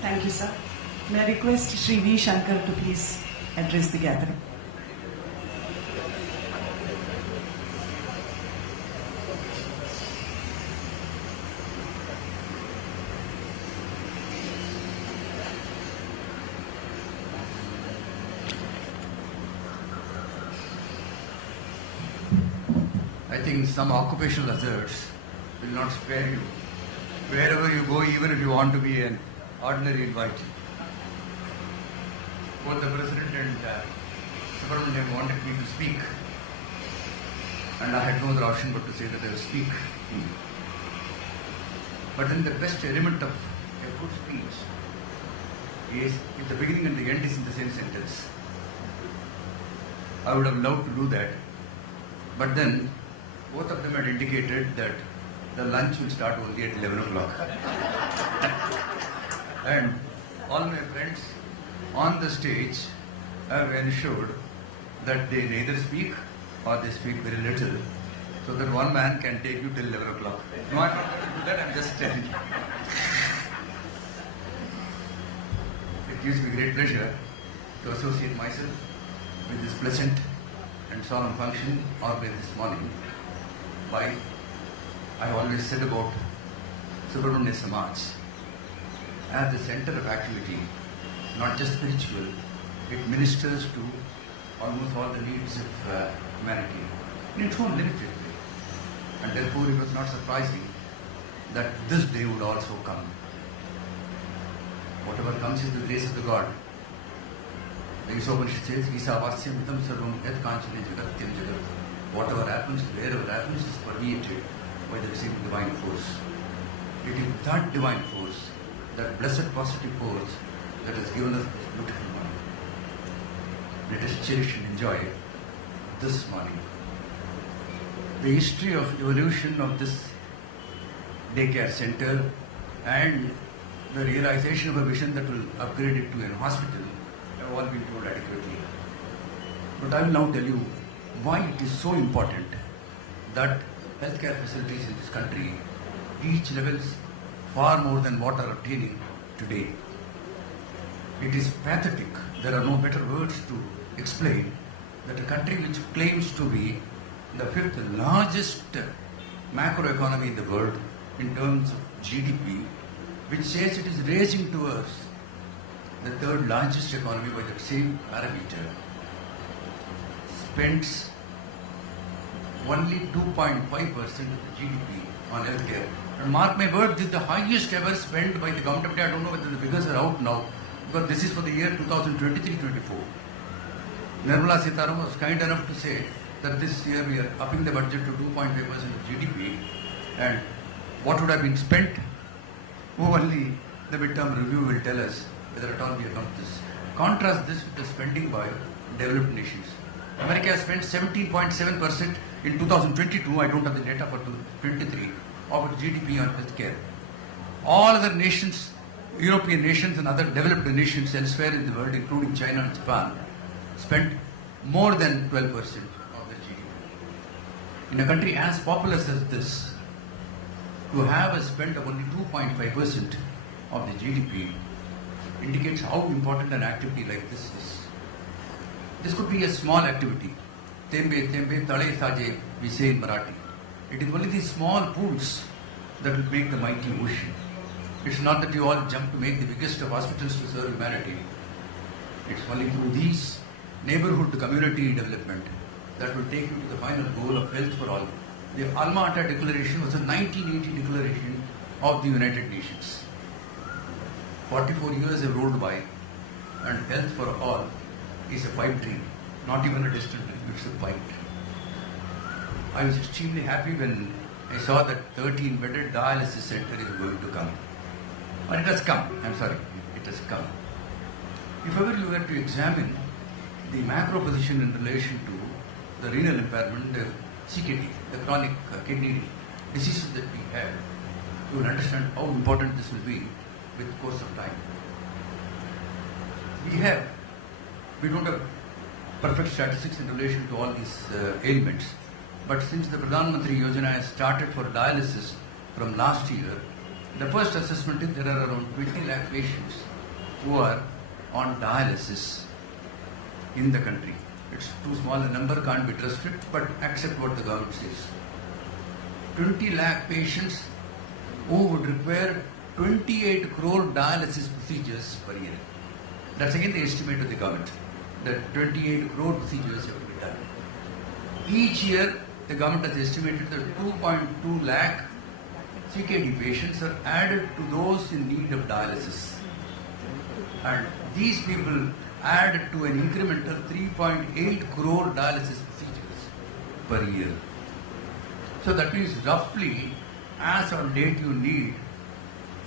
Thank you, sir. May I request Shri V. Shankar to please address the gathering. I think some occupational hazards will not spare you. Wherever you go, even if you want to be an ordinary invite. Both the President and Subramaniam wanted me to speak. And I had no other option but to say that I will speak. But then the best element of a good speech is if the beginning and the end is in the same sentence. I would have loved to do that. But then both of them had indicated that the lunch will start only at 11 o'clock. And all my friends on the stage have ensured that they neither speak or they speak very little, so that one man can take you till 11 o'clock. No, I'm not going to do that, I'm just telling you. It gives me great pleasure to associate myself with this pleasant and solemn function organized this morning by, I always said about Subramaniya Samaj as the center of activity, not just spiritual, it ministers to almost all the needs of humanity in its own limited way. And therefore it was not surprising that this day would also come. Whatever comes is the grace of the God. The Upanishad says, Isavasyam Vitam Sarvam Yat Kanchane Jagatyam Jagat. Whatever happens, wherever happens, is permeated by the same divine force. It is that divine force, that blessed positive force, that has given us this beautiful morning. Let us cherish and enjoy this morning. The history of evolution of this daycare center and the realization of a vision that will upgrade it to a hospital have all been told adequately. But I will now tell you why it is so important that healthcare facilities in this country reach levels far more than what are obtaining today. It is pathetic, there are no better words to explain, that a country which claims to be the fifth largest macroeconomy in the world in terms of GDP, which says it is racing towards the third largest economy by the same parameter, spends only 2.5% of the GDP on healthcare. And mark my word, this is the highest ever spent by the government of India. I don't know whether the figures are out now, because this is for the year 2023-24. Nirmala Sitaraman was kind enough to say that this year we are upping the budget to 2.5% of GDP, and what would have been spent, only the midterm review will tell us whether at all we have done this. Contrast this with the spending by developed nations. America has spent 17.7% in 2022, I don't have the data for 2023, of its GDP on healthcare. All other nations, European nations and other developed nations elsewhere in the world, including China and Japan, spent more than 12% of their GDP. In a country as populous as this, to have a spend of only 2.5% of the GDP indicates how important an activity like this is. This could be a small activity. Tembe, tembe, tale saje, we say in Marathi. It is only these small pools that will make the mighty ocean. It's not that you all jump to make the biggest of hospitals to serve humanity. It's only through these neighborhood community development that will take you to the final goal of health for all. The Alma Ata Declaration was a 1980 declaration of the United Nations. 44 years have rolled by, and health for all is a pipe dream, not even a distant dream, it's a pipe. I was extremely happy when I saw that 13-bedded dialysis center is going to come. Or it has come, I'm sorry, it has come. If ever you were to examine the macro position in relation to the renal impairment, the CKD, the chronic kidney diseases that we have, you will understand how important this will be with the course of time. We don't have perfect statistics in relation to all these ailments, but since the Pradhan Mantri Yojana has started for dialysis from last year, The first assessment is there are around 20 lakh patients who are on dialysis in the country. It's too small a number, can't be trusted, but accept what the government says. 20 lakh patients who would require 28 crore dialysis procedures per year. That's again the estimate of the government, that 28 crore procedures have to be done. Each year, the government has estimated that 2.2 lakh CKD patients are added to those in need of dialysis. And these people add to an incremental 3.8 crore dialysis procedures per year. So that means roughly, as on date you need,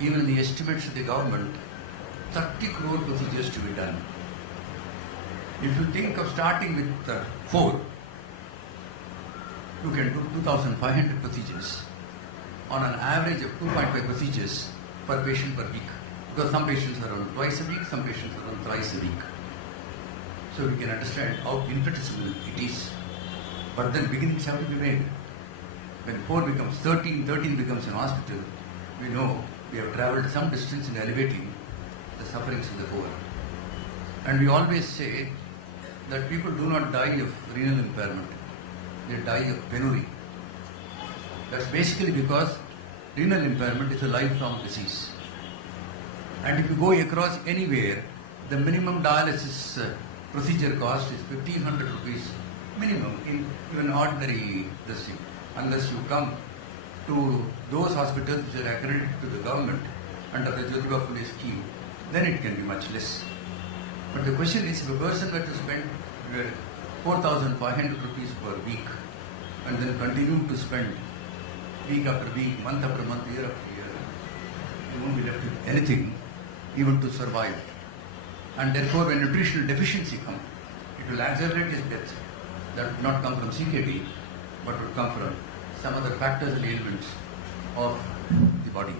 even in the estimates of the government, 30 crore procedures to be done. If you think of starting with 4, you can do 2,500 procedures on an average of 2.5 procedures per patient per week. Because some patients are on twice a week, some patients are on thrice a week. So we can understand how infinitesimal it is. But then beginnings have to be made. When 4 becomes 13, 13 becomes an hospital, we know we have travelled some distance in elevating the sufferings of the poor. And we always say that people do not die of renal impairment, they die of penury. That's basically because renal impairment is a lifelong disease. And if you go across anywhere, the minimum dialysis procedure cost is 1,500 rupees minimum in even ordinary this thing. Unless you come to those hospitals which are accredited to the government under the Charitable scheme, then it can be much less. But the question is, if a person were to spend 4,500 rupees per week and then continue to spend week after week, month after month, year after year, you won't be left with anything even to survive. And therefore, when nutritional deficiency comes, it will accelerate his death. That would not come from CKD, but would come from some other factors and ailments of the body.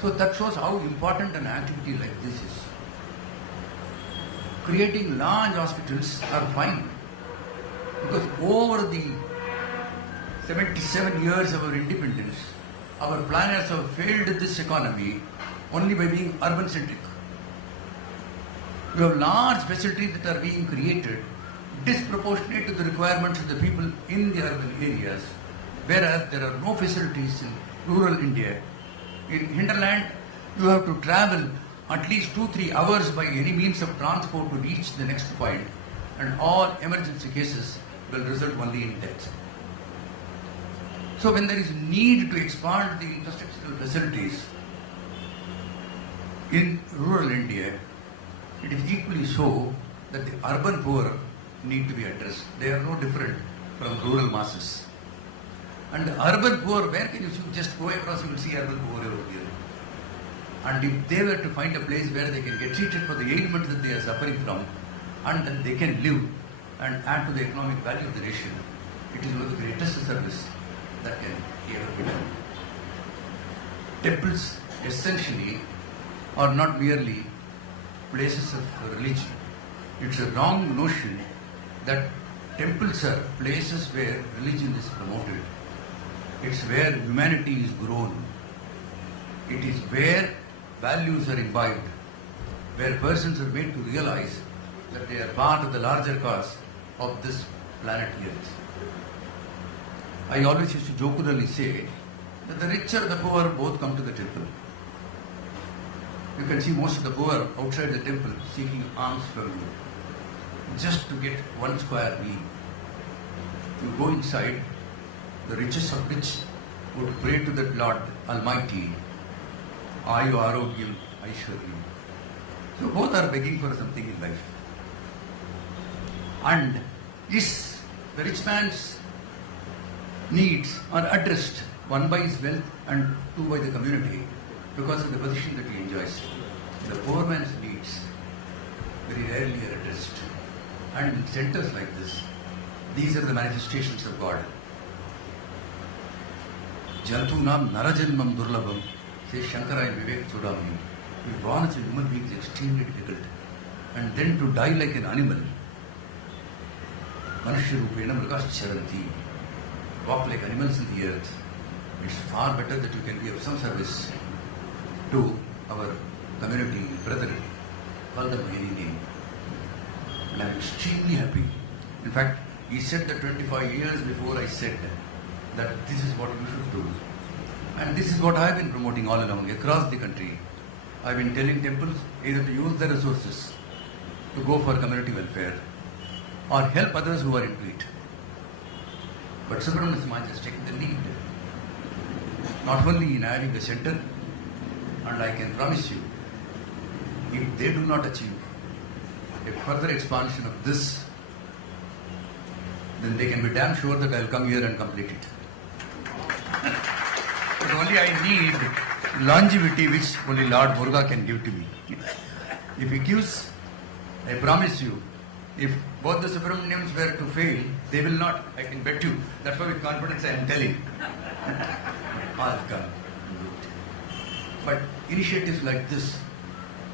So that shows how important an activity like this is. Creating large hospitals are fine, because over the 77 years of our independence, our planners have failed this economy only by being urban-centric. We have large facilities that are being created disproportionate to the requirements of the people in the urban areas, whereas there are no facilities in rural India. In hinterland, you have to travel at least 2-3 hours by any means of transport to reach the next point, and all emergency cases will result only in death. So when there is need to expand the infrastructural facilities in rural India, it is equally so that the urban poor need to be addressed. They are no different from rural masses. And the urban poor, where can you just go across, you will see urban poor over here. And if they were to find a place where they can get treated for the ailments that they are suffering from, and that they can live and add to the economic value of the nation, it is one of the greatest service that can ever be done. Temples essentially are not merely places of religion. It's a wrong notion that temples are places where religion is promoted. It's where humanity is grown. It is where values are imbibed, where persons are made to realize that they are part of the larger cause of this planet Earth. I always used to jokingly say that the rich and the poor both come to the temple. You can see most of the poor outside the temple seeking alms from you, just to get one square meal. You go inside, the richest of rich would pray to that Lord Almighty, Ayu Arogyam Aishwaryam. So both are begging for something in life. And is the rich man's needs are addressed, one by his wealth and two by the community, because of the position that he enjoys. The poor man's needs very rarely are addressed. And in centers like this, these are the manifestations of God. Jantunam Narajanmam Durlabham, says Shankara in Vivek Chudamani. To be born as a human being is extremely difficult. And then to die like an animal. Manushyarupena Mragaschcharanti. Walk like animals in the earth. it's far better that you can be of some service to our community brethren. Call them by any name. And I'm extremely happy. In fact, he said that 25 years before I said that this is what you should do. And this is what I've been promoting all along, across the country. I've been telling temples either to use their resources to go for community welfare or help others who are into it. But Subramanya Samaj has taken the lead, not only in having a center, and I can promise you, if they do not achieve a further expansion of this, then they can be damn sure that I will come here and complete it. But only I need longevity which only Lord Muruga can give to me. If he gives, I promise you, if both the Subramanians were to fail, they will not, I can bet you. That's why with confidence I am telling. I'll come. But initiatives like this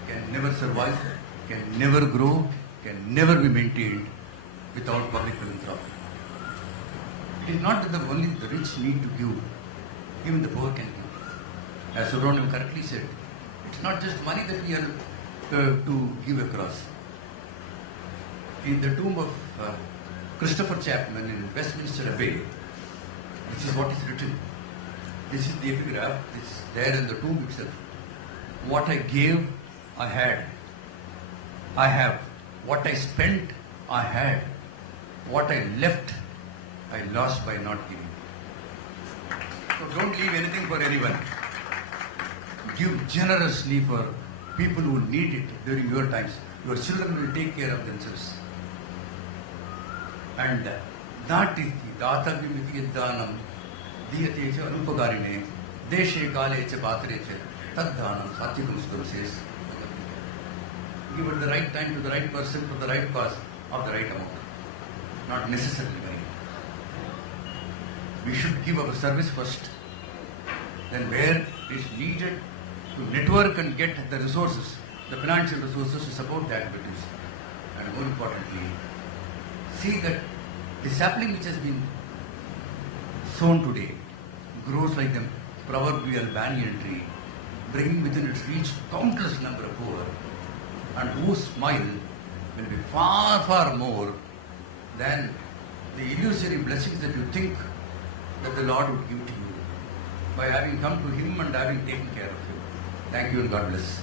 can never survive, can never grow, can never be maintained without public philanthropy. It is not that only the rich need to give, even the poor can give. As Subramaniam correctly said, it's not just money that we are to give across. In the tomb of Christopher Chapman in Westminster Abbey, this is what is written. This is the epigraph, it's there in the tomb itself. What I gave, I had. I have. What I spent, I had. What I left, I lost by not giving. So don't leave anything for anyone. Give generously for people who need it during your times. Your children will take care of themselves. And that is the Datavimiti Danam Diyate cha Anupagarine Deshe Kale cha Patre cha Tad Dhanam Satyakam Sudam says. Give at the right time to the right person for the right cause of the right amount. Not necessarily money. We should give our service first. Then where it is needed to network and get the resources, the financial resources to support the activities. And more importantly, see that the sapling which has been sown today grows like the proverbial banyan tree, bringing within its reach countless number of poor, and whose smile will be far, far more than the illusory blessings that you think that the Lord would give to you by having come to Him and having taken care of you. Thank you and God bless.